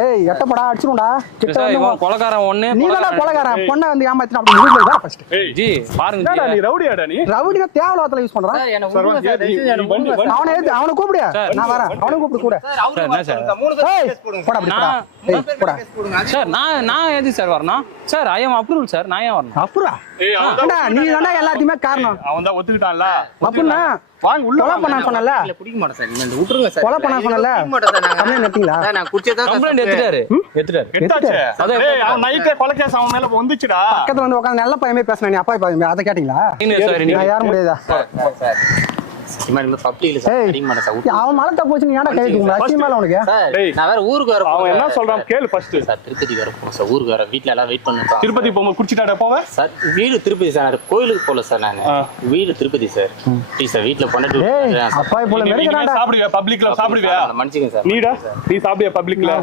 ஏய் எட்டப்படா அடிச்சுடா சார் இவன் கொலைகாரன் ஒண்ணு நீ தான கொலைகாரன் பொண்ணை வந்து ஏமாத்தினா அப்படி வீட்ல வா ஃபர்ஸ்ட் ஜி பாருங்க என்னடா நீ ரவுடியாடா நீ ரவுடினா தேவலாத்துல யூஸ் பண்றான் சார் என்ன விடுங்க சார் தயவு செஞ்சு என்ன விடுங்க சார் அவனை கூப்பிடு நான் வரேன் அவனை கூப்பிடு கூட சார் அவரு என்ன சார்? சார் மூணு பேர் கேஸ் போடுங்க போடா அப்படி போடா ஏய் போடா கேஸ் போடுங்க சார் நான் எது சார் வரணும் sir I am approval sir நான் ஏன் வரணும் அப்புறா ஏய் அவன் தான் நீ தானே எல்லாத்தையுமே காரணம் அவன் தான் ஒத்துக்கிட்டான்ல அப்படின்னா வாங்க உள்ள கொலை பண்ண சொன்னல இல்ல குடிக்க மாட்டேன் சார் இந்த விட்டுருங்க சார் கொலை பண்ண சொன்னல குடிக்க மாட்டேன் சார் நான் கம்ப்ளைண்ட் எடுத்தீங்களா சார் நான் குடிச்சதா கம்ப்ளைண்ட் எடுத்துட்டாரு எட்டாச்சு ஏய் அவன் நைட்டே கொலை கேஸ் அவன் மேல வந்துச்சுடா பக்கத்துல வந்து உட்கார்ந்து நல்ல பையமே பேசுனே நீ அப்பா பையன் அதை கேட்டீங்களா சார் நான் யாரும் முடியாதா சார் இந்த பப்ளிக்ல சார் குடிக்க மாட்டேன் சார் அவன் மலை தப்பு வச்சு நீ ஏன்டா கேட்டீங்க அசிங்கமா இல்ல உனக்கு சார் டேய், நான் வேற ஊருக்கு வர அவன் என்ன சொல்றான் கேளு ஃபர்ஸ்ட் சார் திருப்பதி வர போறேன் சார் ஊருக்கு வர வீட்ல எல்லாம் வெயிட் பண்ணுங்க திருப்பதி போகும்போது குடிச்சிட்டாடா போவ சார் வீடு திருப்பதி சார் கோயிலுக்கு போல சார் நான் வீடு திருப்பதி சார் ப்ளீஸ் சார் வீட்ல பண்ணிட்டு ஏய் அப்பா போல நீ மெருகறான்டா சாப்பிடுவியா பப்ளிக்ல சாப்பிடுவியா மன்னிச்சுங்க சார் நீடா நீ சாப்பிடுவியா பப்ளிக்ல